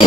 you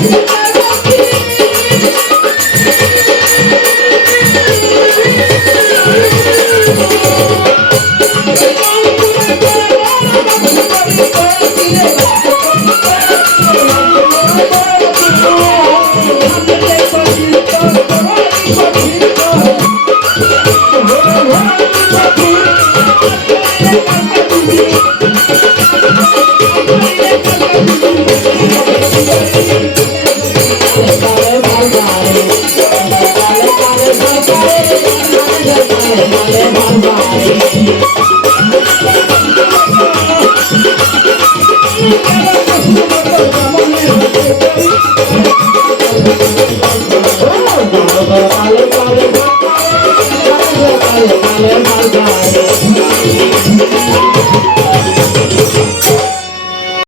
Thank you.